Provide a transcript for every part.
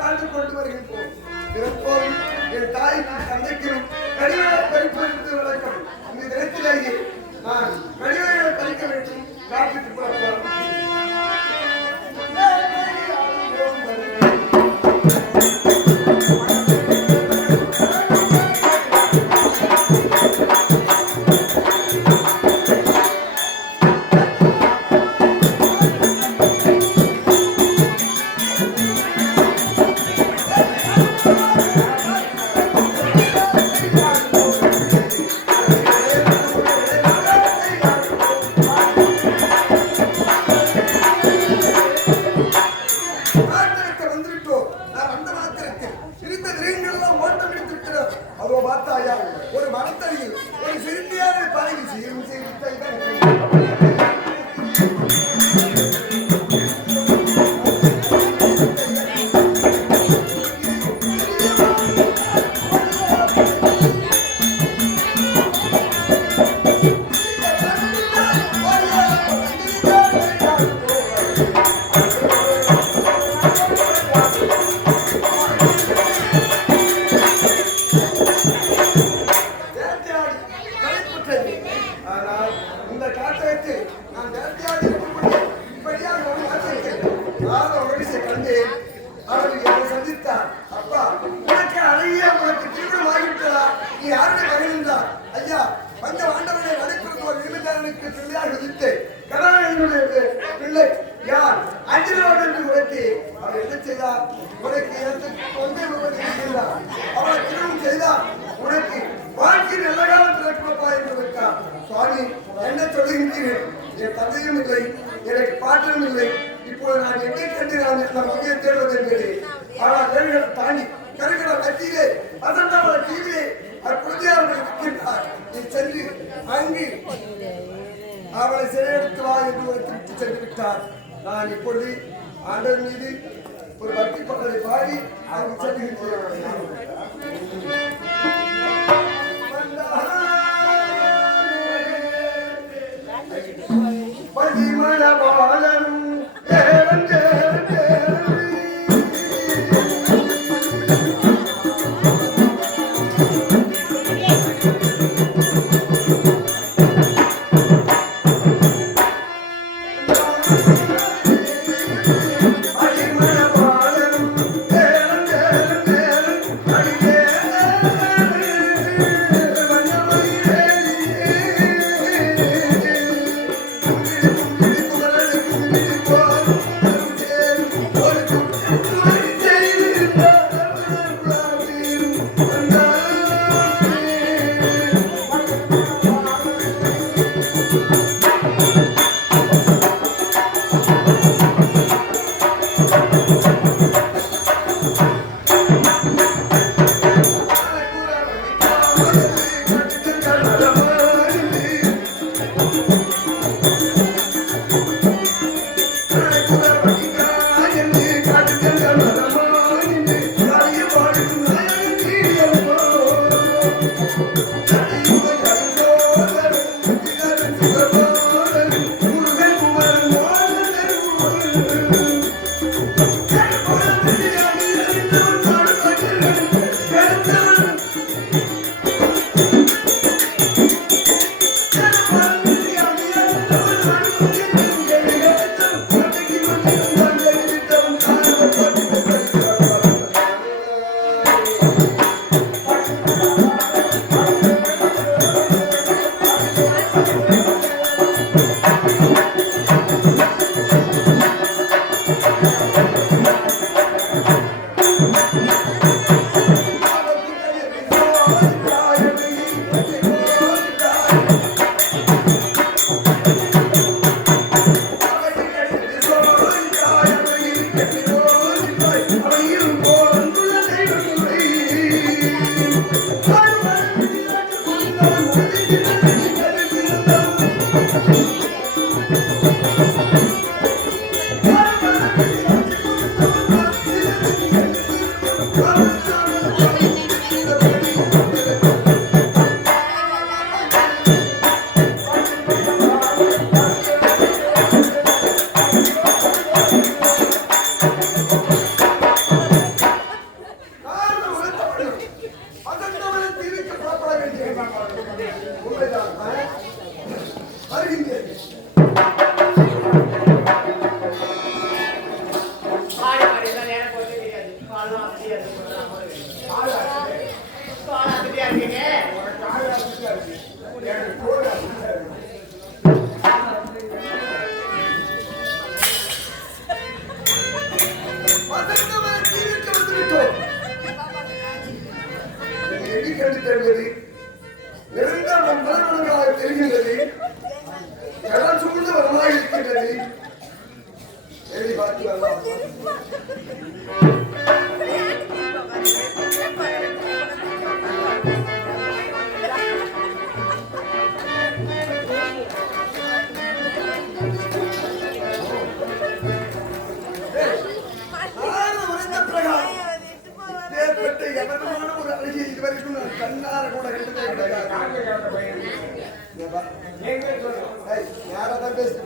வாழ்ந்து கொண்டு வருகின்றோம். எப்போதும் என் தாய்க்கும் தந்தைக்கும் கடிவாள பறிப்பதற்கு வழக்கம். இந்த தினத்திலேயே நான் கடிவாள பறிக்க வேண்டும். காப்பிட்டு புறப்படும் ஒரு மரத்தடியில் ஒரு சிறுத்தையான பதவி செய்யும் பிள்ளை யார் அஞ்சலோடு என்று உரைத்து அவர் என்ன செய்தார்? உனக்கு தொண்டை அவரை திருமணம் செய்தார். உனக்கு வாழ்க்கை நல்ல காலம் திறக்கப்பா என்று வைத்தார். சுவாமி என்ன சொல்லுகின்றீர்கள்? என் தந்தையும் இல்லை, எனக்கு பாட்டனும் இல்லை. இப்போது நான் எங்கே கண்டு நான் வகையை தேடுவது என்பது. ஆனால் தேவைகளை தாண்டி கருகிற கட்சியிலே அதற்கான டிவியை குழந்தையாக இருக்கின்றார். நீ சென்று அங்கு அவளை சிறையெடுத்து வா என்று வைத்து சென்று விட்டார். நான் இப்பொழுது ஆண்டவன் மீது ஒரு பக்தி பக்கத்தை பாடி அங்கு செல்கின்றேன். பதிமணவாளனும்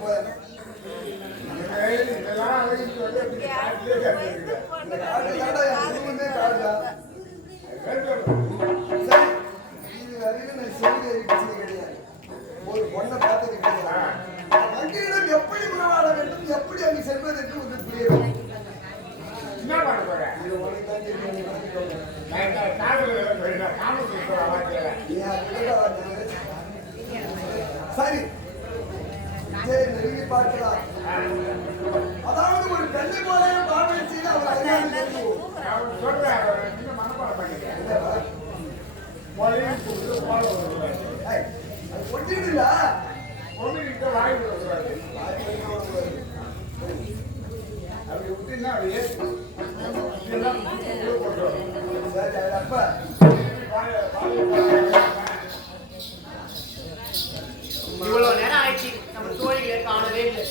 போய் ஒரு பொண்ணை பார்த்தது கிடையாது. அங்கிடம் எப்படி உறவாட வேண்டும், எப்படி அங்கு செல்வது என்று ஒன்று புரியவில்லை. சரி, நெருங்கி பார்க்கலாம். அதாவது ஒரு பெண்ணை போல பாவனை செய்து அவர் ஒட்டிடுல அப்படி விட்டுன்னா அப்படியே அப்ப இவ்வளவு நேரம் ஆயிடுச்சு நம்ம தோழிகளை காணவே இல்லை.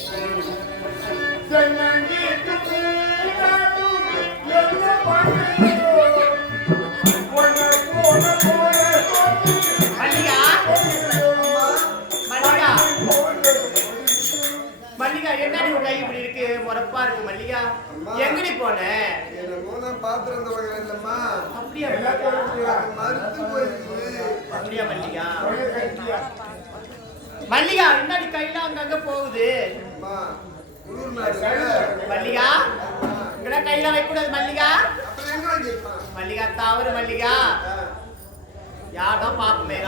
மல்லிகா என்னடி உங்க கை இப்படி இருக்கு, முறப்பா இருக்கு மல்லிகா, எங்கடி போன? பாத்திரம் இல்லம்மா. அப்படியா மறுத்து போயிருக்கு. அப்படியா மல்லிகா? மல்லிகா என்னடி கையில அங்கங்க போகுது மல்லிகா? இங்கட கையில வைக்க கூடாது மல்லிகா. மல்லிகா தவறு மல்லிகா. யார்தான் பாப்பமே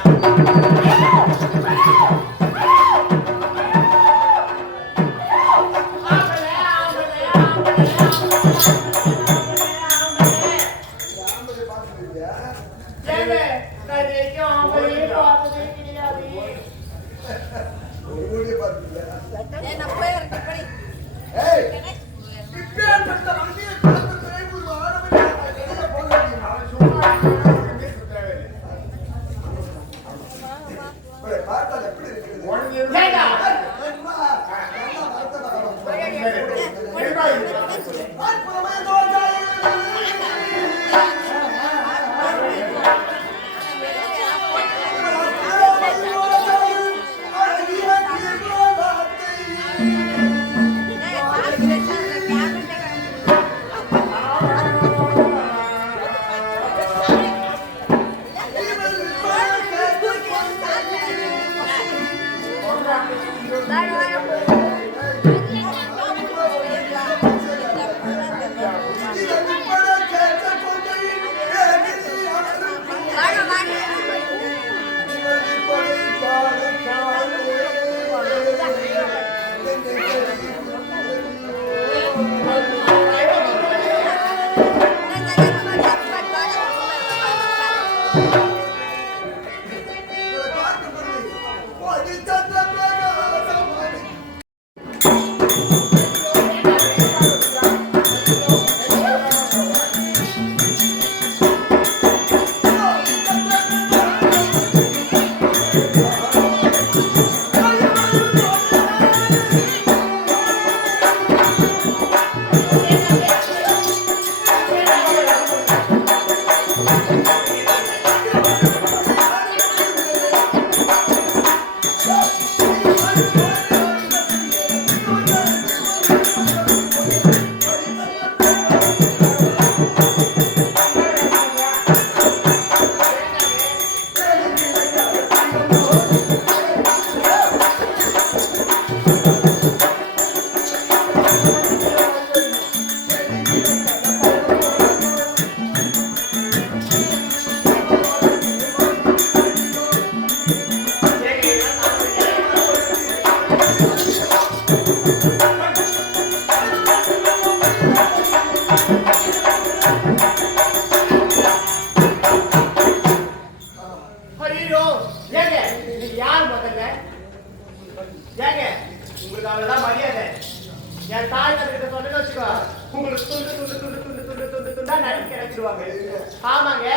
ஆமாங்க.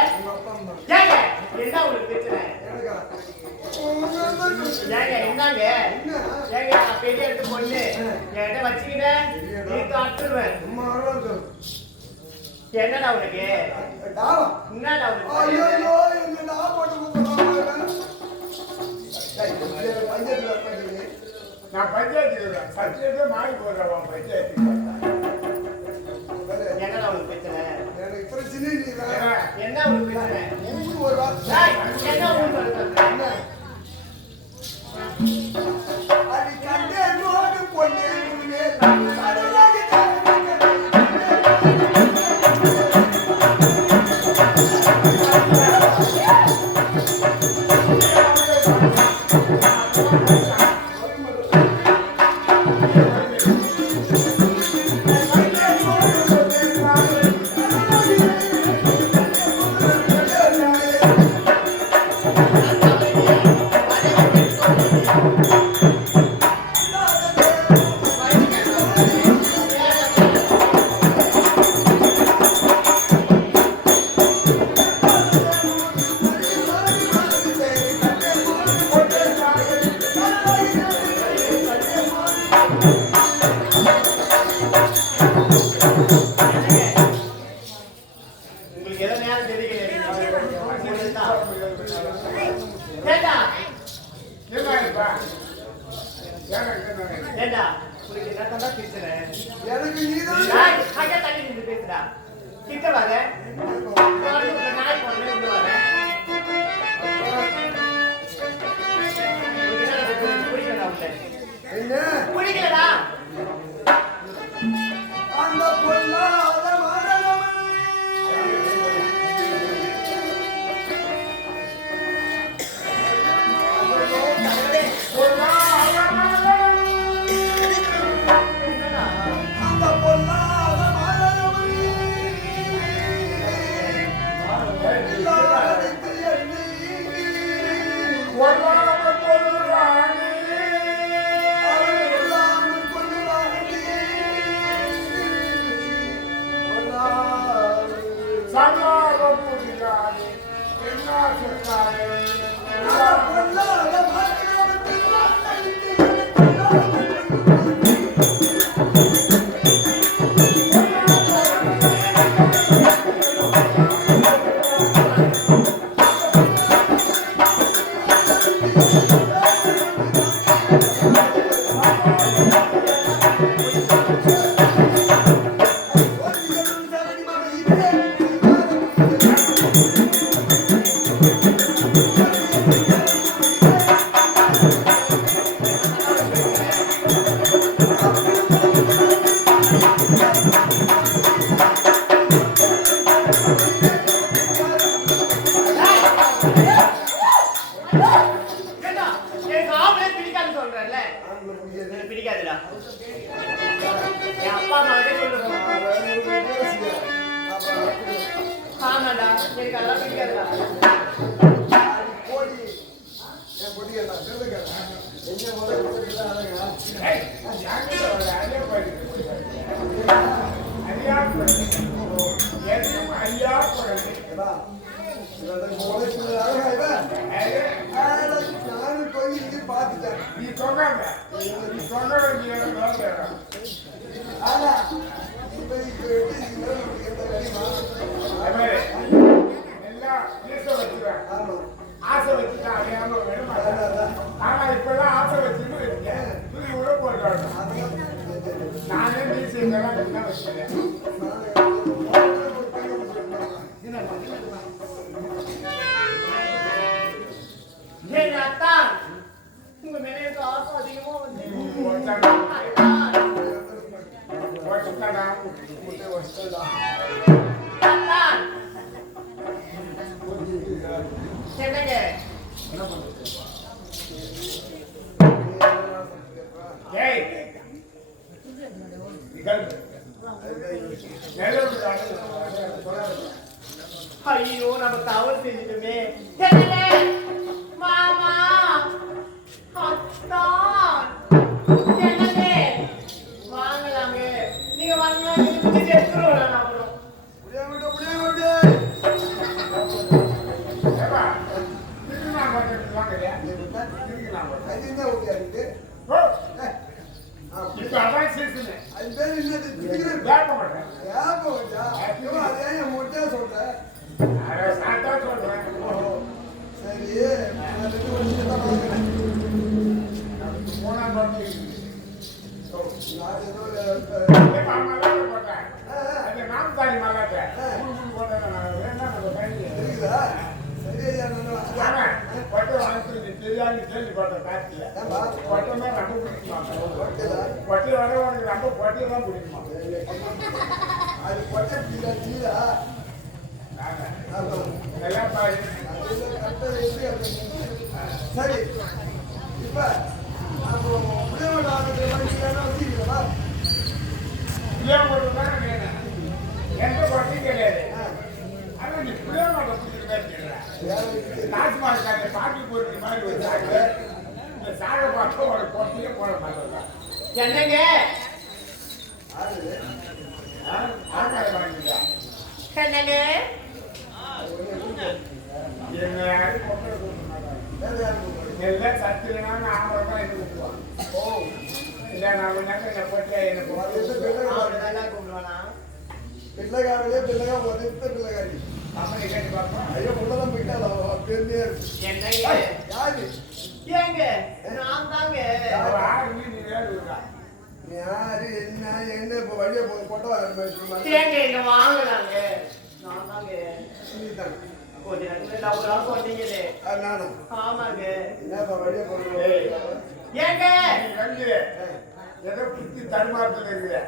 ஏங்க என்ன உங்களுக்கு பிரச்சனை? ஏங்க என்னங்க? ஏங்க நான் பெரிய எடுத்து பொண்ணு என்கிட்ட வச்சுக்கிட்டேன் நீ காட்டுருவேன். என்னடா உனக்கு? என்னடா உனக்கு? ஐயோ என்ன போட்டு நான் பஞ்சாயத்து சத்தியத்தை மாறி போடுறேன் பஞ்சாயத்து. என்னடா உனக்கு பிரச்சனை? எனக்கு பிரச்சனை நீ தான். என்ன உனக்கு பிரச்சனை? ஊருக்கு ஒரு வார்த்தை. டேய், என்ன உனக்கு பிரச்சனை? அது கண்டேனோடு பொன்னேனுமே கடலாகி உங்களுக்கு எதோ நேரம் தெரியுது. ஏண்டா ஏண்டா உனக்கு என்ன பிரச்சனை? எனக்கு நீதான் டேய், அங்க தள்ளி நின்னு பேசுடா. கிட்ட வாங்க. நாய் போடுறேன் இங்க வாங்க. பிடிக்கலடா உன்னை. என்ன பிடிக்கலடா. அந்த பொல்லாத மரணமே அந்த பொல்லாத மரணமே எல்லாரையும் எண்ணி அவர்களால் கொள்ளுவாண்டி பொல்லாத மரணத்தை ஏண்டா, எனக்கு ஆம்பளை பிடிக்காதுன்னு சொல்றேன்ல. எனக்கு பிடிக்காதுடா. என் அப்பா அம்மாவே சொல்லுவேன். ஆமாடா, எனக்கு அதெல்லாம் பிடிக்காதுடா. போடி என் பொடி கேட்டான் திரும்ப கேட்டான் எங்க முதல்ல அழகா நானும் போய் இங்கே பார்த்துட்டேன். நீ சொன்னாங்க நீ சொன்ன ஆனா இப்ப எப்படி எந்த வேலையுமா? எல்லாம் பேச வச்சுருவேன். ஆமா ஆசை வச்சுட்டா அறியாம வேணும். ஆனா இப்பெல்லாம் ஆசை வச்சுன்னு இருக்கேன். தூக்கி உள்ள போடுறாங்க. நானே மீசை இதெல்லாம் என்ன வச்சுக்கிறேன். ஏய் அத்தான், உங்க மேல எனக்கு ஆசை அதிகமா வந்து. அத்தான், அத்தான். என்னங்க? ஏய் ஐயோ நம்ம தவறு செஞ்சுட்டோமே. என்னங்க? மாமா, அத்தான். என்னங்க? வாங்கலாங்க. நீங்க வாங்க, நீங்க எடுத்துருவோம் அப்புறம். இப்ப அதான் சீசனு. அது பேர் என்னது? கேட்க மாட்டேன். ஞாபகம் வச்சா? ஐயோ, அதே என் மொட்டையா சொல்றேன். அதை சாத்தா சொல்றேன். சரி, நான் 2 வருஷம் தான் வாங்குறேன். மூணாம் பாட்டு நான் ஏதோ மல்லாட்டை போட்டேன் அந்த நாமத்தாளி மல்லாட்டை போட்டேன் என்ன நம்ம கையில் இருக்குதா சரியா நான் வச்சுக்கோ கொட்டை வாங்கி தெரியாது கேள்விப்பட்டேன் காட்சியில் கொட்டைமே ரொம்ப பிடிக்குமா கொட்டை வர உனக்கு ரொம்ப கொட்டை தான் பிடிக்குமா அது கொட்டை பிடிக்கா எல்லாம் பாரு சரி இப்ப புளியோட வச்சுக்கிறா புளியம் போட்டு தானே வேணும் எந்த கொட்டையும் கிடையாது ஆனால் நீ புளியம் போட்ட பிடிச்சிருக்கேன் ராஜ்மார்க்கான பாட்டி போட்டு மாதிரி ஒரு சாக்கு இந்த சாகை பார்த்தா ஒரு கொட்டையே போட மாட்டேன் என்னங்க ஆகாய வாங்கிட்டா என்னங்க என்ன யாரும் கொட்டை கொடுக்க மாட்டாங்க எல்லாம் சத்துலனாலும் ஆம்பளை தான் என்ன கொடுத்துருவான் இல்லை நான் என்ன கொட்டை எனக்கு அப்படிதான் கூப்பிடுவானா பிள்ளைகாரிலே பிள்ளைகா உதவித்த பிள்ளைகாரி அம்மனை கேட்டு பார்ப்போம் ஐயோ உள்ளதான் போயிட்டாளா பெருமையா இருக்கு என்னங்க யாரு ஏங்க நான் தாங்க ஆறு நீ வேறு இருக்கா யாரு என்ன இப்ப வழிய போட்டோ ஏங்க இங்க வாங்கலாங்க நான் தாங்க கொஞ்ச நேரத்துல லவ் சொன்னீங்களே நானும் ஆமாங்க என்னப்பா வழிய போடுறோம் ஏங்க நீ வந்து ஏதோ புத்தி தடுமாற்றத்தில் இருக்குது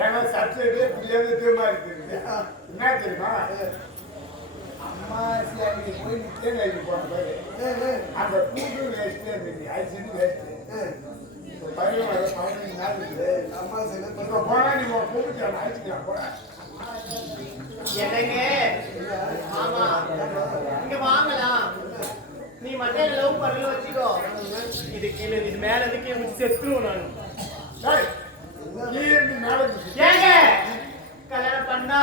ஏன்னா சப்சிடி புரியாத தீர்மா இருக்குது என்ன தெரியுமா அம்மா சரி போய் நிச்சயம் எழுதி போன பேரு அந்த கூட்டு வேஸ்ட்டு இருந்துச்சு ஐசிட்டு வேஸ்ட்டு இப்போ பையன் 15 நாள் இருக்குது அம்மா சில இப்போ போனால் நீங்கள் கூப்பிட்டு அழைச்சிக்கலாம் போட என்னங்க ஆமா இங்க வாங்கலாம் நீ மட்டும் லவ் பண்ணல வச்சுக்கோ இது கீழே இது மேல இருந்து கீழே செத்துருவோம் நான் நீ இருந்து மேலே ஏங்க கல்யாணம் பண்ணா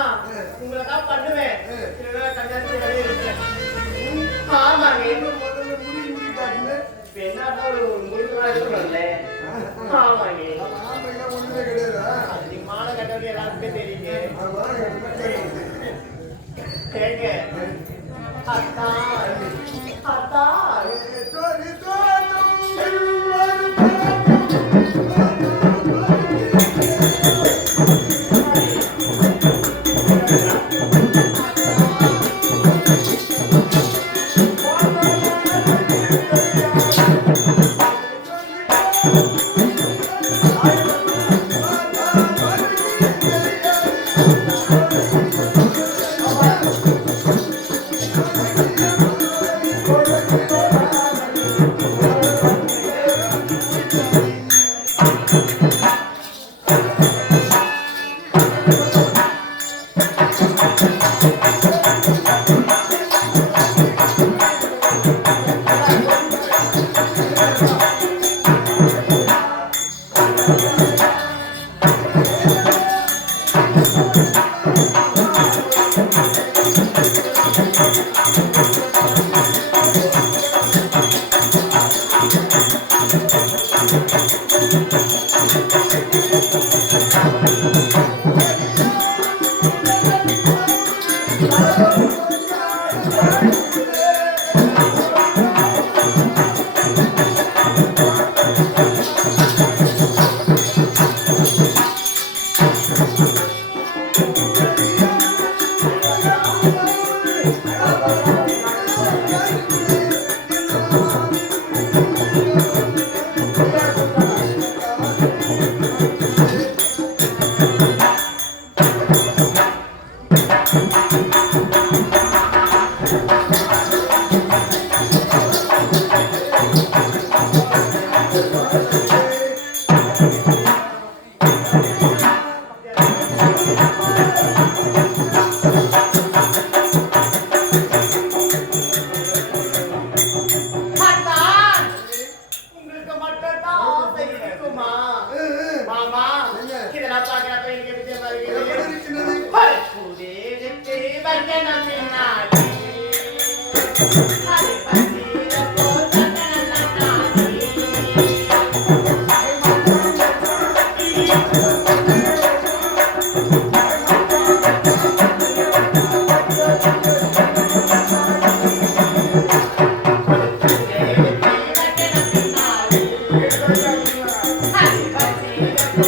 உங்களை தான் பண்ணுவேன் கல்யாணத்துக்கு வெளியே இருக்கேன் ஆமாங்க முதல்ல முடி காட்டுன்னு பெண்ணாதான் ஒரு முடிவுலாம் இருக்கணும்ல ஆமாங்க ஆம்பளைங்க ஒண்ணுமே கிடையாது அது நீங்க மாலை கட்டது எல்லாருக்குமே தெரியுங்க ஆமா ஏங்க அத்தா அத்தா தோரி அத்தா உங்களுக்கு மட்டும் தான் ஆசை இருக்குமா மாமா இதெல்லாம் பாக்குறப்ப எனக்கு விஜயமா இருக்கு புதேவிக்கு வர்க்கணம் பின்னாடி அது பசியில போசக்கணம் தன்னாடி புதேவிக்கு வர்க்கணம் பின்னாடி அது பசியில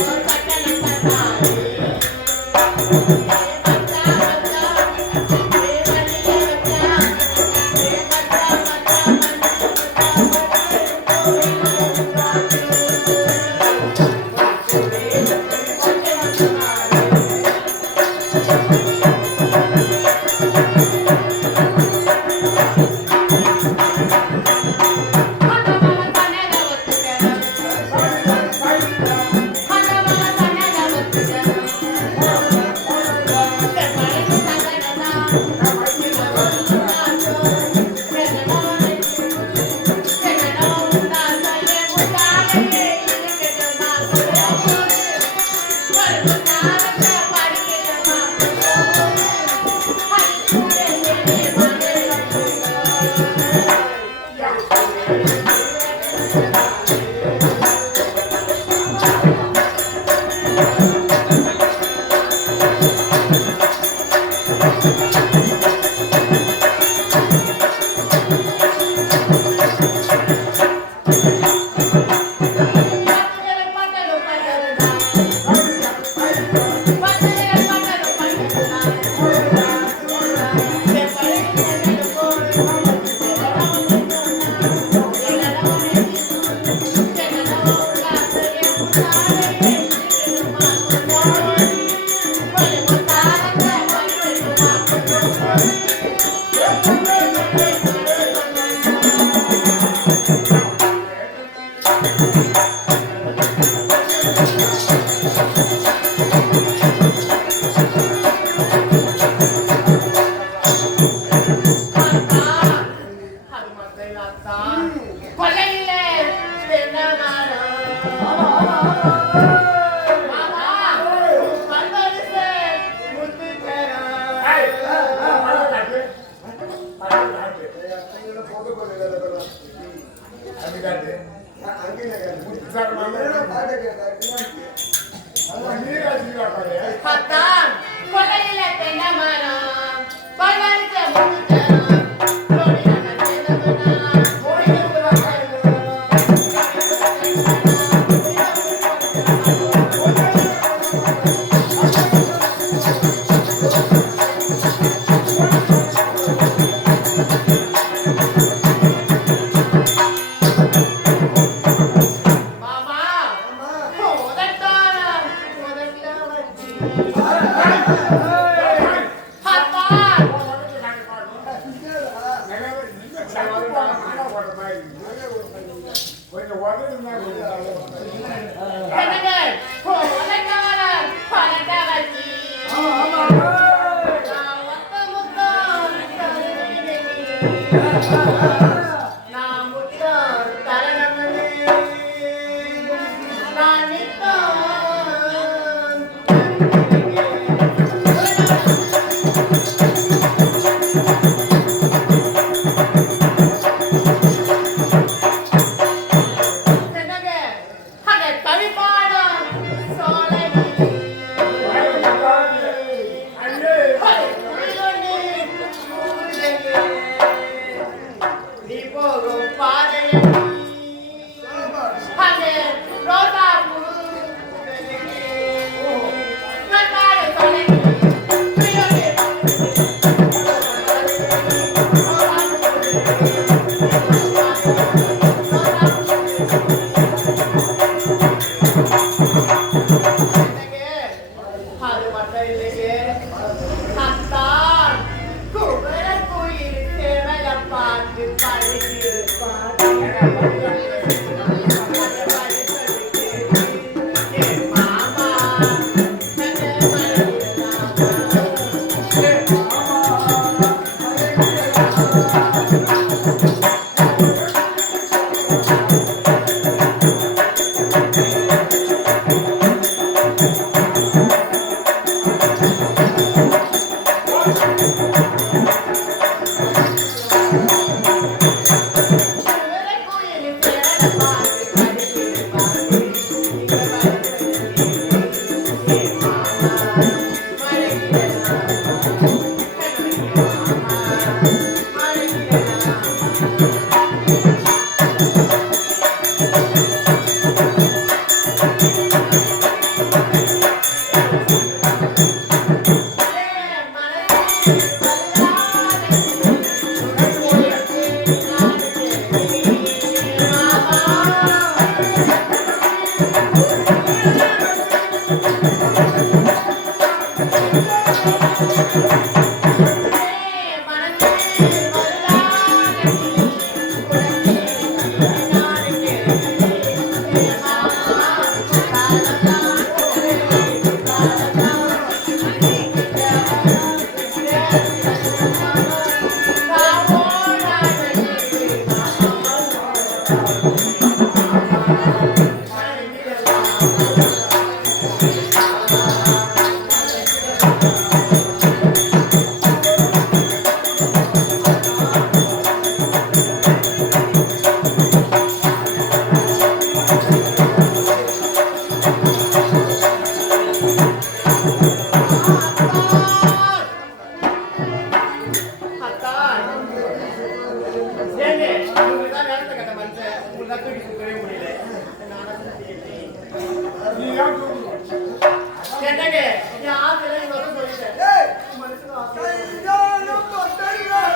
என்னங்க என் ஆத்துல இவ்வளவு சொல்லிட்டேன் ஏய், மனுஷன் ஆசை. கல்யாணம் பந்தல்கள்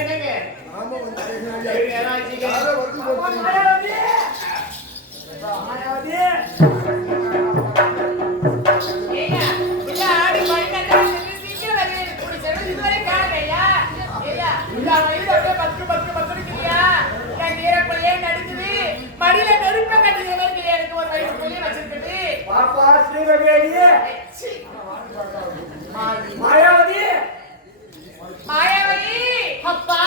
என்னங்க ஆமா வந்து ஏதாச்சும் யாரோ வந்து போட்டு மடியில நெருப்ப கட்டியவருக்கு எனக்கு ஒரு வயசு சொல்லி வச்சிருக்குது பாப்பா ஸ்ரீரவேணி மாயாவதி மாயாவதி அப்பா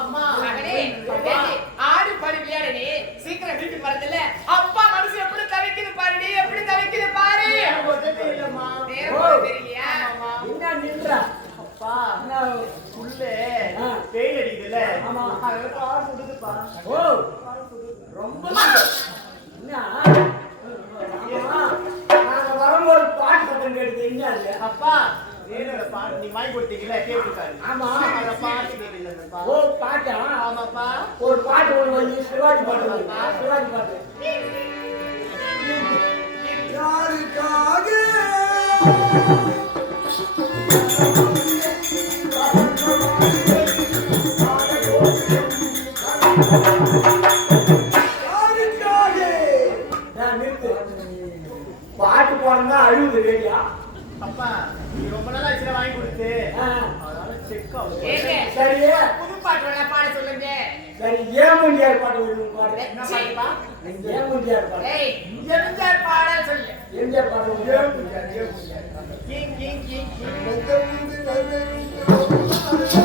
அம்மா மகனே ஆடு பாடி விளையாடனே சீக்கிரம் வீட்டுக்கு வரதில்ல அப்பா மனசு எப்படி தவிக்குது பாருடி எப்படி தவிக்குது பாரு தெரியலம்மா தெரியலையா என்ன நின்றா அப்பா உள்ள வெயில் அடிக்குதுல்ல ஆமா. அது பால் சுடுதுப்பா ஓ ரொம்ப என்ன நாங்க வரும்போது பாட்டு சத்தம் கேட்டு என்ன அது அப்பா வேணுற பாட்டு நீ வாங்கி கொடுத்தீங்கல்ல கேட்டுக்காரு ஆமா. அந்த பாட்டு கேட்கலப்பா ஓ பாட்டா ஆமாப்பா ஒரு பாட்டு ஒன்று வந்து சிவாஜி பாட்டு வந்து சிவாஜி பாட்டு யாருக்காக யாருக்காக நான் நிறுத்து பாட்டு போனா அழுகுது ரேடியா அப்பா நீ ரொம்ப நாளா சில வாங்கி கொடுத்து ஆ. அதனால செக் ஆகுது சரி புது பாட்டு வேணா பாட சொல்லுங்க சரி ஏன் முண்டியார் பாட்டு ஒன்று பாடு என்ன பாட்டுப்பா ஏன் முண்டியார் பாடு எம்ஜிஆர் பாட சொல்லு எம்ஜிஆர் பாட்டு ஒன்று ஏன் முண்டியார் கிங் கிங் கிங் கிங் வெந்தமிழ்ந்து நல்வெழுந்து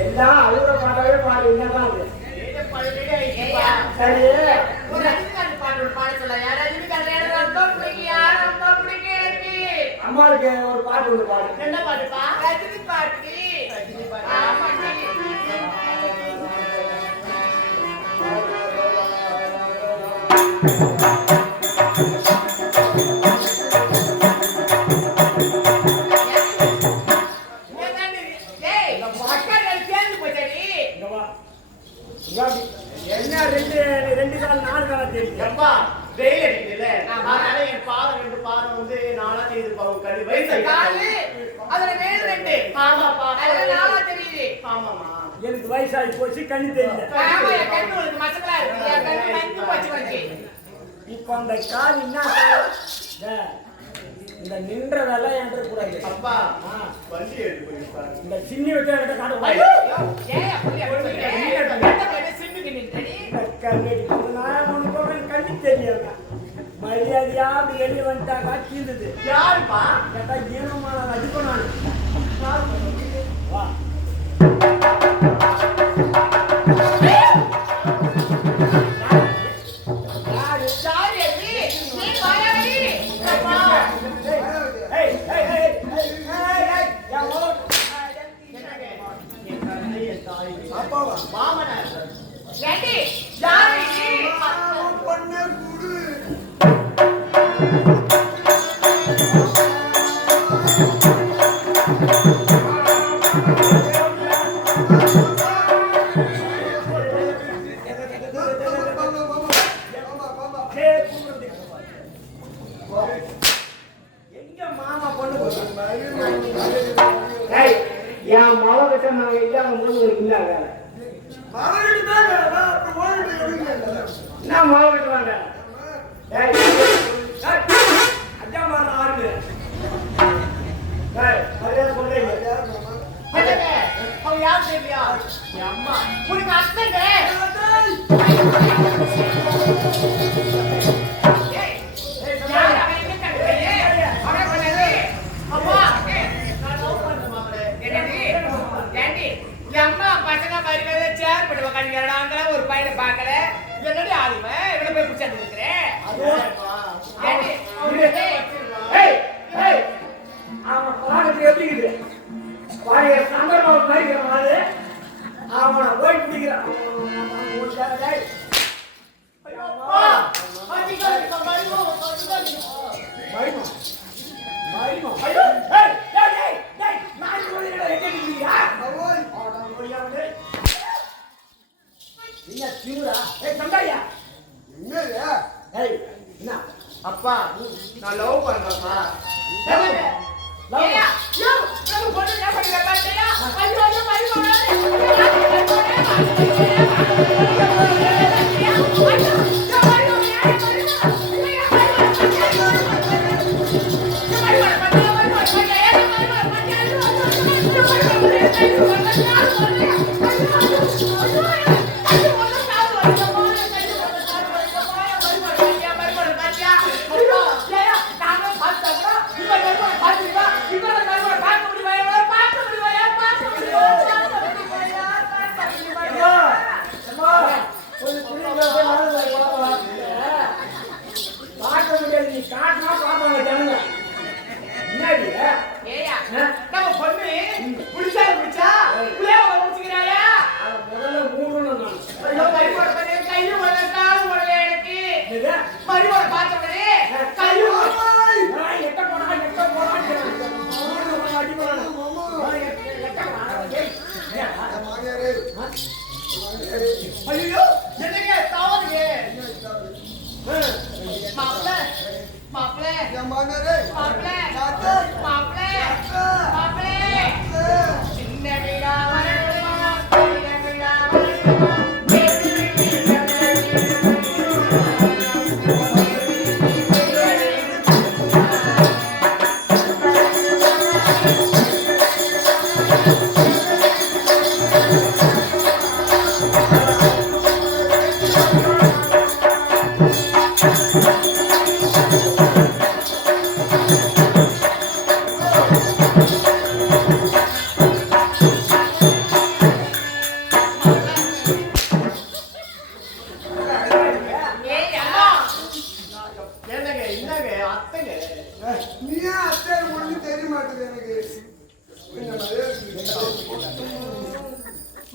எல்லாம் அழுகிற பாட்டாவே பாடு என்னதான் அது ஏதோ பழைய ஐயா சரி ஒரு ரஜினிகாந்த் பாட்டு ஒரு பாட சொல்ல யார் ரஜினிகாந்த் எனக்கு ரொம்ப பிடிக்கும் யார் ரொம்ப பிடிக்கும் எனக்கு அம்மாவுக்கு ஒரு பாட்டு ஒன்று பாடு என்ன பாட்டுப்பா ரஜினி பாட்டு ரஜினி பாட்டு ஆமாடி இங்க வா. இங்க வா. என்ன ரெண்டு கால் நாலு காலா தெரியும் எப்பா வெயில் அடிக்குதுல்ல அதனால என் பாதம் ரெண்டு பாதம் வந்து நாளா தெரியுது பாவம் கழி வயசு காலு அதுல மேல் ரெண்டு ஆமாப்பா அதுல நாளா தெரியுது ஆமாமா எனக்கு வயசாகி போச்சு கண்ணு தெரியல ஆமா என் கண்ணு உங்களுக்கு மசக்கலா இருக்கு என் கண்ணு மஞ்சு போச்சு உனக்கு இப்ப அந்த கால் என்ன கால்? இந்த நின்ற வேலை என்கிட்ட கூடாது அப்பா ஆ. வண்டி எடுத்து போயிருப்பா இந்த சின்னி வச்சு என்கிட்ட காட்ட ஐயோ கூடாது ஏன் அப்படி சொல்றீங்க சின்னுக்கு நின்றடி கண்ணடி நான் உனக்கு சொல்றேன் கண்ணு தெரியாது மரியாதையா அப்படி வெளியே வந்துட்டாக்கா கீழ்ந்தது யாருப்பா கேட்டா ஈனமான அடிப்போம் நான் வா சாரி நீ வாயாடி அப்பா ஏய் ஏய் ஏய் ஏய், என் மகக்கிட்ட நாங்க இல்லாம போது ஒரு இல்ல வேலை. என்ன மகக்கிட்ட வாங்க? ஏய், அஜா மாற ஆறு. ஏய், மரியாதை சொல்றீங்க. என்னங்க அவன் யார் தெரியா என் அம்மா உனக்கு அத்தைங்க யார் அவன் எங்க கண்டுபிடியே அவன் பண்ணது அம்மா நான் லவ் பண்ண மாமரே என்னடி ஏண்டி என் அம்மா பசங்க மாதிரி வேற சேர் போட்டு உட்காந்துக்கிறாங்க ஒரு பையனை பார்க்கல என்னடி ஆளுமை இவனை போய் பிடிச்சாந்து இருக்கிறேன் ஏண்டி ஏய், ஏய், அவன் பாடத்துக்கு எப்படி இருக்குது? பழைய சந்தர்ப்பம் மாதிரிக்கிற மாதிரி அவனை போய் பிடிக்கிறான். அப்பா நான் லவ் பண்றேன்ப்பா ஏயா யோ நம்ம பொண்ணு என்ன பண்ணிட்ட பாத்தியா ஐயோ ஐயோ நம்ம பொண்ணு புடிச்சா புடிச்சா புள்ளைய முடிச்சுக்கிறாயா முதல்ல மூடணும் நான். ஐயோ பரிமாற பண்ணி கையில உடனே கால் உடனே எனக்கு பரிமாற பார்த்தவனே கையில எட்ட போனா அடி பண்ணணும். ஐயோ என்னங்க தாவதுங்க மாப்ள மாப்ள மாப்ள மாப்ள மாப்ள சின்ன வீடா வரணுமா சின்ன வீடா வரணுமா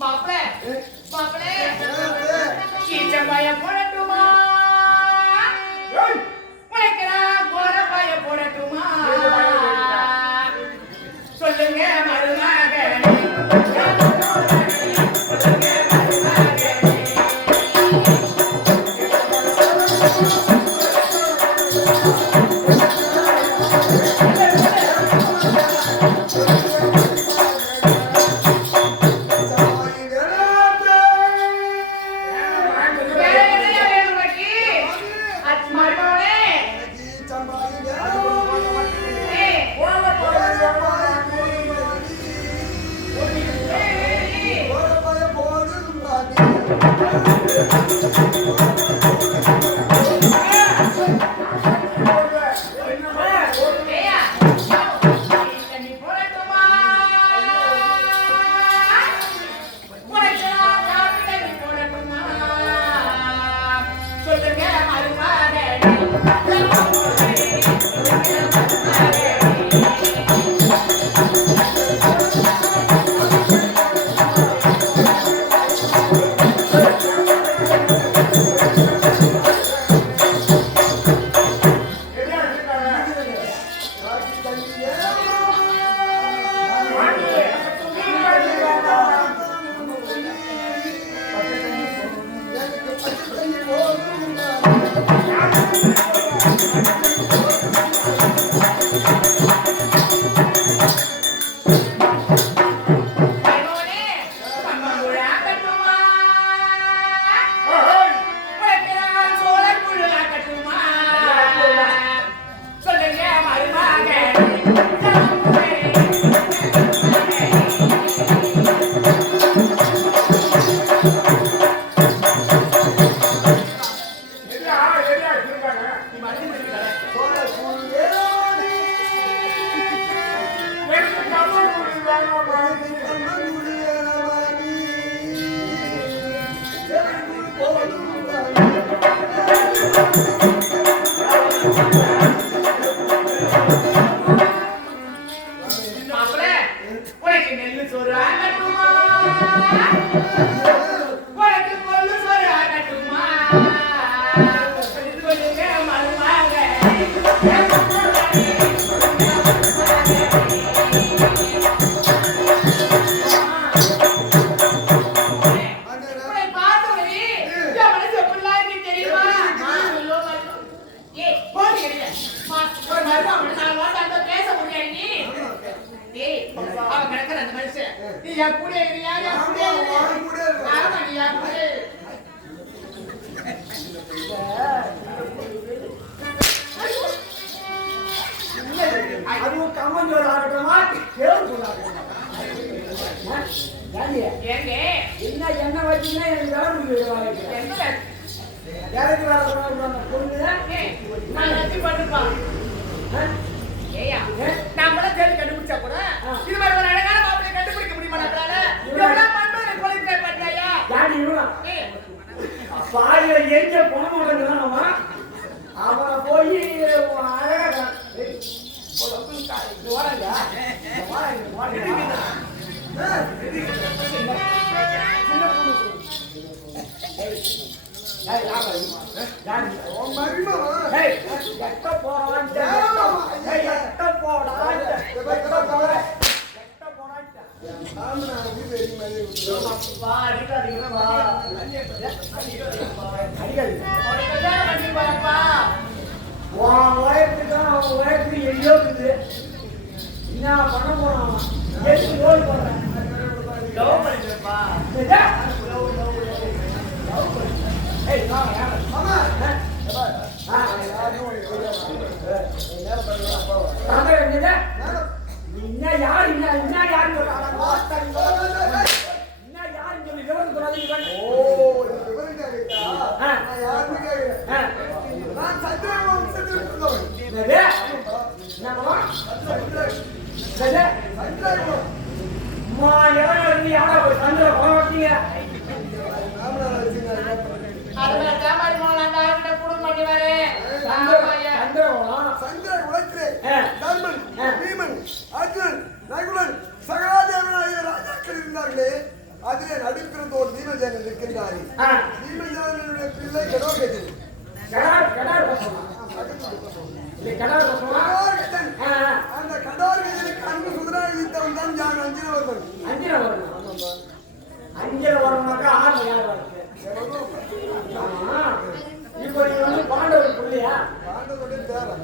மாப்ள மாப்ள சீச்சம்பாய போடட்டுமா உனக்குறா கோடப்பாய போடட்டுமா சொல்லுங்க மருமகனே சொல்லுங்க மருமகனே உனக்கு பொண்ணு சோறு ஆகட்டுமா சொல்லுங்க மருமாங்க உன்னை பார்த்த உடனே என் மனசு எப்படிலாம் இருக்கு தெரியுமா? ஏய், போடி கிடையாது. ஒரு மருமகன் நான் வந்து அந்த பேச முடியாது நீ. ஏய், அவன் கிடக்குற அந்த மனுஷன். நீ என் கூட இருக்கியா? என் கூட இரு. ஆமா, நீ என் கூட இரு. அதுவும் கம்மஞ்சோறு ஆகட்டுமா கேள்வி ஆகட்டுமா ஏங்க, என்ன எண்ணெய் வச்சீங்கன்னா எனக்கு வேலை விடுவாங்க என்ன வேலை? வேலைக்கு வேலை சொல்ல அந்த பொண்ணு ஏய், நான் நம்பி பண்ணுப்பான். ஏய்யா, நம்மளாம் தேடி கண்டுபிடிச்சா கூட இது மாதிரி ஒரு அழகான மாப்பிள்ளை கண்டுபிடிக்க முடியுமா நம்மளால? எவ்வளவு மண்மனை கொலை பண்ணியா? யாரு இவன் ஏய், பாயில எரிஞ்ச பணம் அவன் அவனை போய் அழகா அவனை கல்யாணம் பண்ணி பாருப்பா. எங்கேயோ இருக்குது என்ன பண்ண போறான் எடுத்து லோடு போடுறேன் லவ் பண்ணிக்கிறப்பா. அதனால தேமாரி மோகன் அந்த ஆளுகிட்ட குடும்பம் பண்ணி வரேன். சந்திர உலகத்திலே தர்மன், பீமன், அர்ஜுனன், நகுலன், சகலாதேவன் ஆகிய ராஜாக்கள் இருந்தார்களே, அதிலே நடுப்பிறந்த ஒரு பீமசேனன் இருக்கின்றார். பீமசேனனுடைய பிள்ளை கடோகதி. அந்த கடோர்கதிக்கு அன்பு சுதராளித்தவன் தான் ஜான் அஞ்சினவர்கள். அஞ்சல வரமாக்கா ஆறு யார் வருது இப்போ நீ வந்து பாண்டவர் பிள்ளையா பாண்டவருடைய தேவை.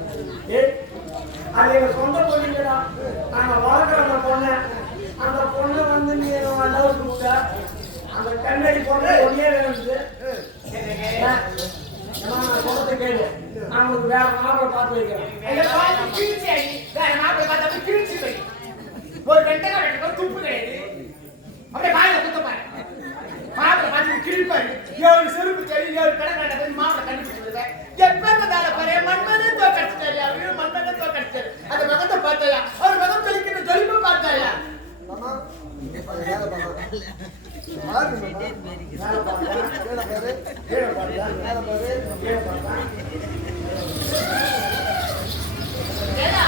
அது எங்க சொந்த பொண்ணுங்கடா. நாங்க வளர்க்குற அந்த பொண்ணை அந்த பொண்ணை வந்து நீ லவ் கொடுத்த அந்த கண்ணடி பொண்ணு ஒன்னே வேணுது. நான் சொல்றதை கேளு. நான் உங்களுக்கு வேற மாப்பிளை பார்த்து வைக்கிறேன். ஐயா, பார்த்து கிழிச்சு அடி. வேற மாப்பிள்ளை பார்த்தா போய் கிழிச்சு வை. ஒரு வெண்டைக்கா வெட்டுக்கு துப்பு கிடையாது. அப்படியே வாயில குத்த பாரு. மாப்பிள்ளை பார்த்து கிழிப்பாரு. ஏழு செருப்பு தேடி 7 கடை போய் மாப்பிள்ளை கண்டுபிடிச்சிருக்க. எப்ப தால பாரு மண்மனே தோக்கடிச்சாரு. அவரு மண்மனே தோக்கடிச்சாரு. அந்த மகத்தை பார்த்தாயா? அவர் மகம் தெளிக்கிற ஜொலிப்பு பார்த்தாயா? மாமா மேல பாரு. ஏடா,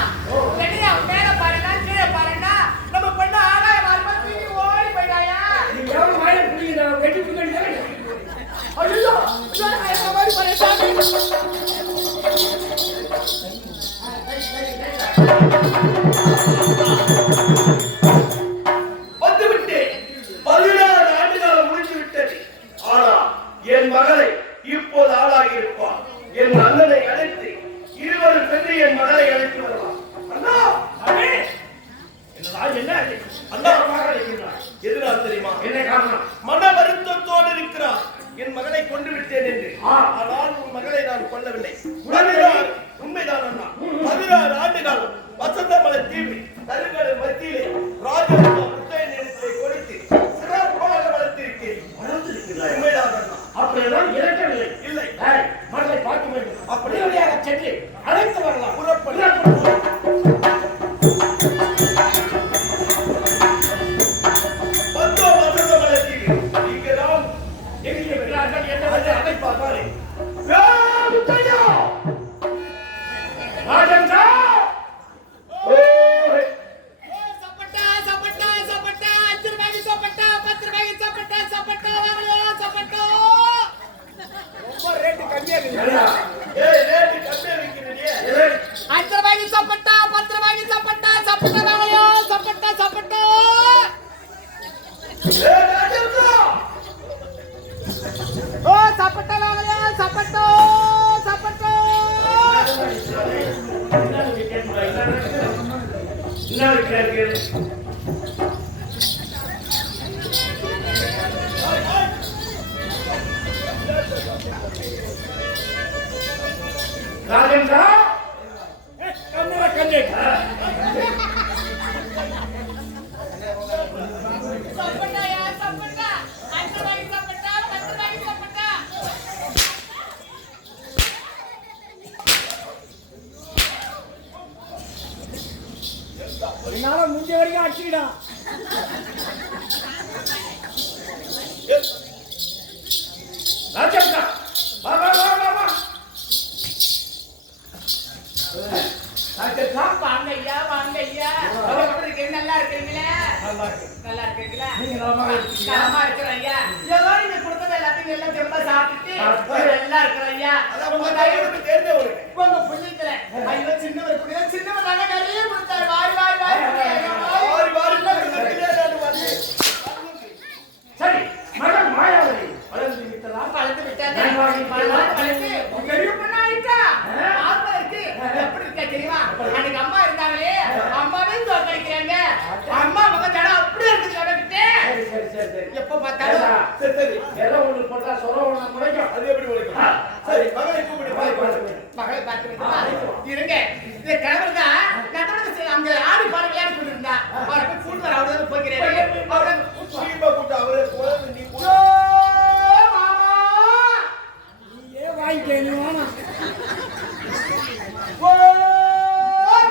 என்னையா மேல பாருடா, கீழே பாருடா. நம்ம பொண்ணு ஆகாய மார்மா தூக்கி ஓடி போயிட்டாயா? நீ எவ்வளவு வாயில புரியுது வெட்டி புரியுது. ஐயோ, ஐயோ மாதிரி பாரு சாமி. வந்துவிட்டு 16 ஆண்டுகாலம் முடிந்து விட்டது. ஆனா என் மகளை இப்போது ஆளாகி இருப்பான். என் அண்ணனை அழைத்து இருவரும் சென்று என் மகளை அழைத்து வரலாம். அண்ணா, அண்ணே, என்னடா என்ன அண்ணா அழைக்கிறார். எதிரால் தெரியுமா? என்ன காரணம்? மன வருத்தத்தோடு இருக்கிறார். என் மகளை கொண்டு விட்டேன் என்று. ஆனால் உன் மகளை நான் கொல்லவில்லை. உண்மைதான் அண்ணா. 16 ஆண்டுகாலம் வசந்தமலை தீவி கருங்கடல் மத்தியிலே ராஜகுமார் முத்தையனிடத்தை கொடுத்து சிறப்பாக வளர்த்திருக்கிறேன். உண்மைதான் அண்ணா. அப்படியெல்லாம் இறக்கவில்லை. இல்லை, மகளை பார்க்க வேண்டும். அப்படியே சென்று அழைத்து வரலாம். புறப்பட வந்தோம் வசந்தமலை தீவி. இங்கேதான் எங்கே விழாக்கள் என்ன வந்து அழைப்பார் பாரு. முத்தையா, ராஜன் சார். சப்பட்டா சப்பட்டா என்ன கேள்வி? ராஜேந்திரா சப்பட்டாயா சப்பட்டா அந்த வாங்கி சப்பட்டா பத்து வாங்கி சப்பட்டா என்னால முடிஞ்ச வரைக்கும் அடிச்சுக்கிட்டான். ராஜேந்திரா வா வா வா வா வா. ராஜேந்திரா வாங்க ஐயா எப்படி இருக்கீங்க? நல்லா இருக்கீங்களா? நல்லா இருக்கு. நல்லா இருக்கீங்களா? நீங்க நலமா இருக்கீங்களா? நலமா இருக்கிறேன் ஐயா. ஏதோ நீங்க கொடுத்தது எல்லாத்தையும் எல்லாம் திரும்ப சாப்பிட்டு நல்லா இருக்கிறேன் ஐயா. உங்க கையில தெரிஞ்சவங்க உங்க புண்ணியத்துல ஐயோ சின்னவர் கூட சின்னவர் நாங்க நிறைய கொடுத்தாரு. வாய் வாய் வாய் வாரி வாரி வந்து சரி மகன் மாயாவதி வளர்ந்து விட்டதா? வளர்த்து விட்டாங்க. வளர்த்து பெரிய பொண்ணா ஆயிட்டா. ஆத்மா இருக்கு. எப்படி இருக்கா தெரியுமா? அன்னைக்கு அம்மா இருந்தாங்களே அம்மாவே தோக்கடிக்கிறாங்க. அம்மா முகம் ஜடம் அப்படியே இருக்குது கடக்கிட்டே. சரி சரி சரி சரி எப்ப பார்த்தாலும் சரி சரி ஏதோ ஒன்று போட்டா சொல்ல ஒன்று முளைக்கும். அது எப்படி முளைக்கும்? சரி மகனை கூப்பிட்டு பாய் மகளை பார்த்து விட்டுமா? இருங்க இந்த கிழவர் தான் நட்டனது அங்க ஆடி பாடி விளையாடி கொண்டிருந்தா. அவரை போய் கூட்டு வர அவரு போகிறாரு. அவரை சீமா கூட்டு அவரே போல நீ ஐயோ, மாமா நீயே வாங்கிக்க நீ வேணாம். ஓ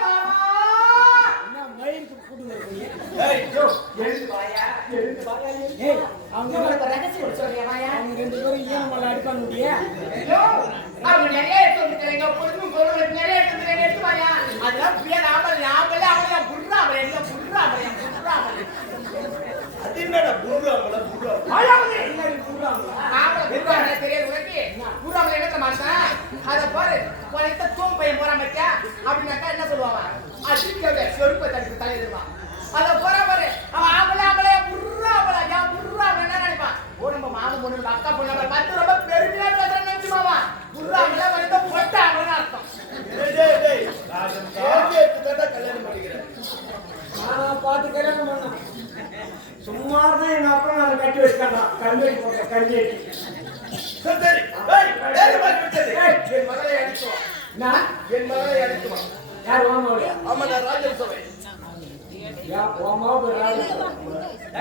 மாமா என்ன மயிருக்கு கூட்டு வரீங்க? ஏய் யோ எழுந்து வாயா எழுந்து வாயா. ஏய் அவங்க உங்களுக்கு ரகசியம் சொல்றியா வாயா? அவங்க 2 பேரும் ஏன் நம்மள அடிப்பாங்க முடியே? ஐயோ, அவங்க நிறைய எடுத்து வந்துட்டாங்க. பொண்ணு பொருள் நிறைய எடுத்து வந்துட்டாங்க. எடுத்து வாயா. அதெல்லாம் பிரியா நாமல அவளை புடுறா அவளை என்ன புடுறா அவளை அது என்னடா புர்றாங்களா புர்றா மாயாவதி என்ன புடுறாங்களா? ஆமா புடுறாங்க தெரியாது உனக்கு. புடுறாங்கள என்ன மாட்டான்? அத பாரு உனக்கு தூம் பையன் போறான் மச்சா. அப்படினாக்கா என்ன சொல்லுவாங்க? அடிக்கவே செருப்பை தடுத்து தலையிடுவான். அத போற பாரு அவன் ஆம்பளை புடுறா என்ன நினைப்பான்? ஓ நம்ம மாமன் பொண்ணு அக்கா பொண்ணு நம்ம பார்த்து ரொம்ப பெருமையா பேசுறேன்னு நினைச்சுமாவா? புடுறாங்கள வந்து போட்டாங்கன்னு அர்த்தம். டேய் டேய் டேய் ராஜேந்திரா கல்யாணம் பண்ணிக்கிறேன். நான் பார்த்து கல்யாணம் பண்ணேன். சும்மா தான் எங்க அப்பா நான் கட்டி வச்சிட்டாங்க. கல்யாணி போட்ட கல்யாணி. சரி சரி ஏய் ஏய் மாதிரி விட்டது. என் மகளை அடிச்சு வா. நான் என் மகளை அழைத்து வா. யார் மாமாவியா? ஆமா நான் ராஜன் சபை. யா மாமாவு ராஜா.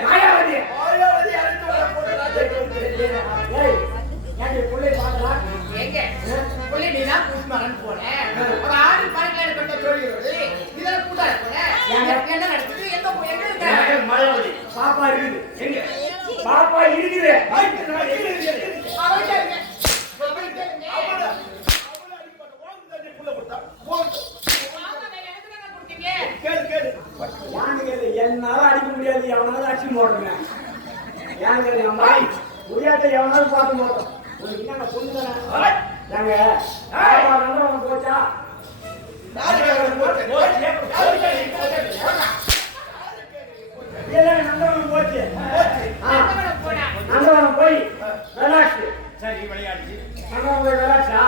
மாயாவதி. மாயாவதி அழைத்து வர போற ராஜன். ஏய் ஏன் புள்ளை பாக்குறா? எங்க புள்ளி நீதான் கூட்டுமாறன்னு போனேன். ஒரு ஆடு பாருங்களேன் கட்ட தோழியோடு இதெல்லாம் கூட்டாட போனேன். என்ன நடக்குது? எங்க இருக்க? மாயாவதி பாப்பா இருக்குது. எங்க? பாப்பா இருக்குது. நான் எங்க அவள்கிட்ட இருங்க. அவள்கிட்ட இருங்க. அவள அடிப்பட வாங்க புள்ள கொடுத்தா. போடு. ஆமாங்க, எனக்கு தானே கொடுத்தீங்க. கேளு கேளு. ஏன்னு கேளு, என்னால அடிக்க முடியாது. எவனாவது அடிச்சு போடுறேன். ஏன்னு கேளு, அம்மா முடியாத எவனாவது பார்த்து போட்டோம். உனக்கு என்ன பொண்ணு தானே? நாங்க பாப்பா நம்பர் போச்சா? ராஜன் போட்டு. இல்ல நம்பர் போச்சு. அந்தவனை போனா. நம்பர் போய் விளாச்சு. சரி விளையாடி. நம்பர் போய் விளாச்சா?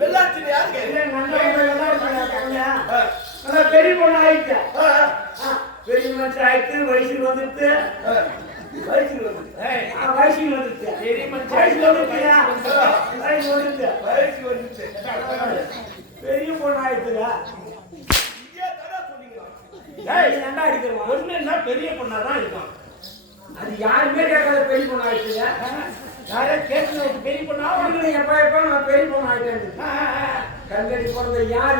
வெள்ளாச்சி யாருக்கு? இல்ல நம்பர் போய் விளாச்சு. பெரிய பொண்ணு ஆயிடுச்சு. பெரிய மனுஷன் ஆயிடுச்சு. வயசுக்கு வந்துட்டு வயசுக்கு வந்து. வயசுக்கு வந்துட்டு பெரிய மனுஷன் வயசுக்கு வந்துட்டியா? வயசு வந்துட்டு வயசுக்கு வந்துச்சு. பெரிய பொண்ணு ஆயிடுச்சுல. இதே தானே சொன்னீங்க. ஏய் நண்டா அடிக்கிறோம். பொண்ணுன்னா பெரிய பொண்ணாதான் இருக்கும். அது யாருமே கேட்காத பெரிய பொண்ணு ஆயிடுச்சுல. யாரே கேட்கணும் பெரிய பொண்ணா? அவனுக்கு எப்ப நான் பெரிய பொண்ணு ஆயிட்டேன். கல்லடி பிறந்த யார்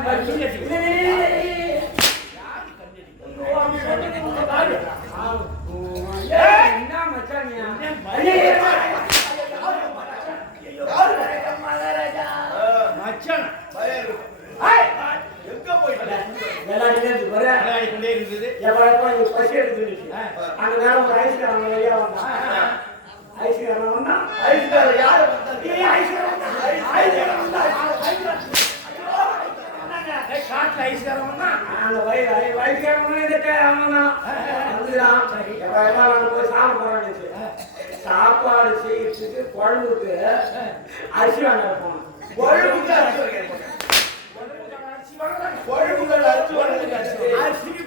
என்ன மச்சானியா? மச்சான் பயம் இருக்கும். எங்க போயிட்டு விளையாடினது வர விளையாடி கொண்டே இருந்தது. எப்ப பசி எடுத்துருச்சு. அந்த நேரம் ஒரு ஐஸ்காரன் வழியா வந்தான். ஐஸ்காரன் வந்தா ஐஸ்கார யாரு வந்தாரு? ஐஸ்காரன் வந்தா காட்டுல ஐஸ்காரம் வந்தா அந்த வயசுக்காரன் வந்துதான். போய் சாப்பிட சாப்பாடு செய்யறதுக்கு குழம்புக்கு அரிசி வாங்க போனோம். குழம்புக்கு அரிசி வைக்கிறேன். அரிசி வாங்க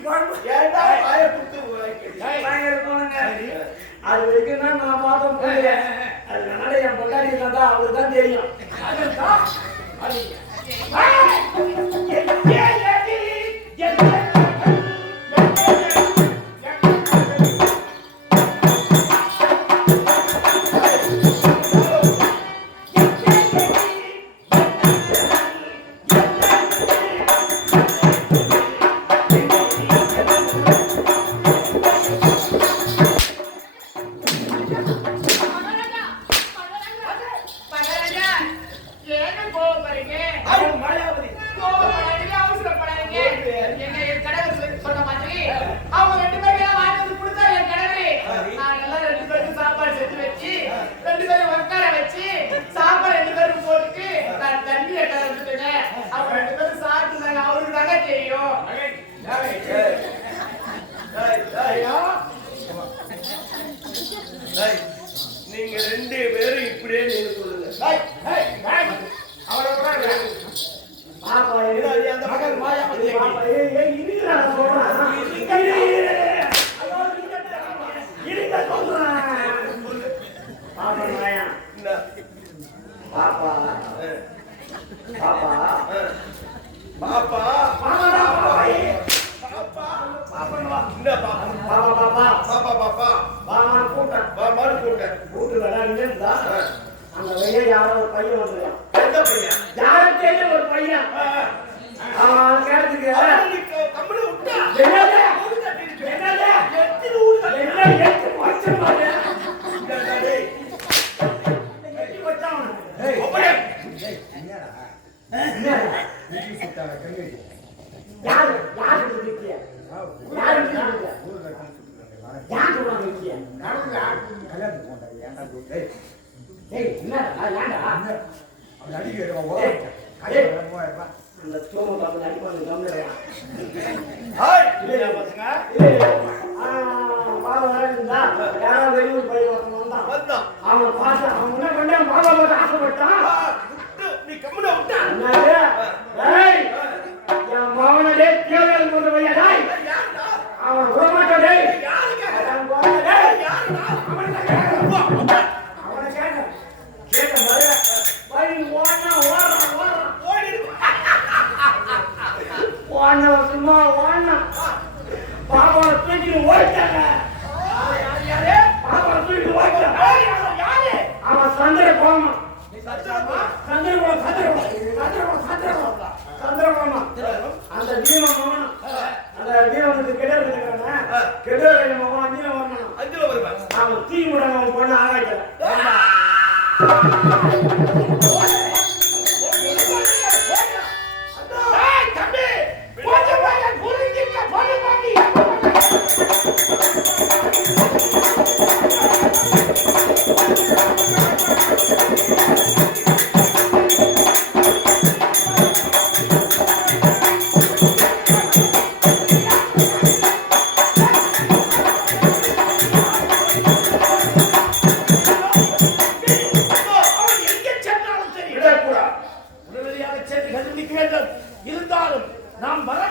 குழம்பு ஏன்டா வாயை குத்து உழைக்கிறீங்க? பயங்கர போனங்க அது வரைக்கும் தான் நான் பார்த்தோம் போய் அதனால என் பொண்டாட்டி தான் அவருக்கு தான் தெரியும் அதுதான் மகாராஜா, ஏங்க கோவப்படுறீங்க? அவன் மாயாவதி. கோவப்படாதீங்க, அவசரப்படாதீங்க. என்ன என் கணவர் சொன்ன மாதிரி அவங்க 2 பேரும் வாங்கி வந்து கொடுத்தா என் கணவர் நாங்கெல்லாம் 2 பேருக்கு சாப்பாடு செஞ்சு வச்சு 2 பேரும் உட்கார வச்சு சாப்பாடு 2 பேரும் போட்டு நான் தண்ணி எட்ட வந்துட்டேன். அவங்க 2 பேரும் சாப்பிட்டுதாங்க, அவருக்கு தாங்க தெரியும். நீங்க 2 பேரும் இப்படியே நீங்க சொல்லுங்க. பாப்பா அந்த மகன் மாயாவதி பாப்பா இருக்குடா சொல்றேன் இருங்க சொல்றேன் பாப்பா மாயா இந்த பாப்பா பாப்பா பாப்பா பாப்பா இந்த பாப்பா பாப்பா பாப்பா பாப்பா பாப்பா பாப்பா கூட்டம் மாடு கூட்டம் கூட்டு விளையாடுந்தா அந்த வழியா யாரோ ஒரு பையன் வந்துருக்கான் எந்த பையன்? யாரும் தெரியல ஒரு பையன் அவன் கேட்டுக்கு அவனுக்கு கம்பெனி விட்டா என்னது என்னது என்ன எட்டு வருஷம் பாரு டேய் எட்டு வருஷம் அவன் அப்படியே யாரு யாரு நிக்கிய யாரு நிக்கிய யாரு சொல்றாங்க நிக்கிய ஏய் என்னடா ஏன்டா அந்த சோமு பாபு அடிப்பாங்க கம்மியா ஹாய் இல்லையா பசங்க பாபா இருந்தா யாரோ வெளியூர் போய் வந்தான் வந்தான் அவன் பார்த்து அவன் என்ன பண்ணான் பாபா பார்த்து ஆசைப்பட்டான் விட்டு நீ கம்பெனி விட்டா என்னது ஏய் என் மகனே கேவல் போற பையன் டேய் யாருடா? அவன் ரோமாட்டோ டேய் யாருங்க? அதான் போற டேய் யாருடா? அவனை கேட்ட கேட்ட மாதிரி பை ஓடனா ஓடனா சும்மா ஓடனா பாபா தூக்கி ஓடிட்டாங்க யாரு? பாபா தூக்கி ஓடிட்டாங்க யாரு? அவன் சந்திர கோமா சத்தியமா? சந்திரகோமா அந்த பீம மகன் அந்த பீமனுக்கு கெடர் இருக்கிறானே கெடர் மகன் அஞ்சில வரணும் அஞ்சுல வருவேன். அவன் தீ முடங்க அவன் பொண்ணு ஆகாய்க்கல ஏய் தம்பி, கொஞ்சம் வாங்க, புரிஞ்சுக்க, பொண்ணு பாக்கி. அவன் எங்கே சென்றாலும் சரி, விடக்கூடாது. உடனடியாக சென்று கண்டுபிடிக்க வேண்டும். இருந்தாலும் நாம் வர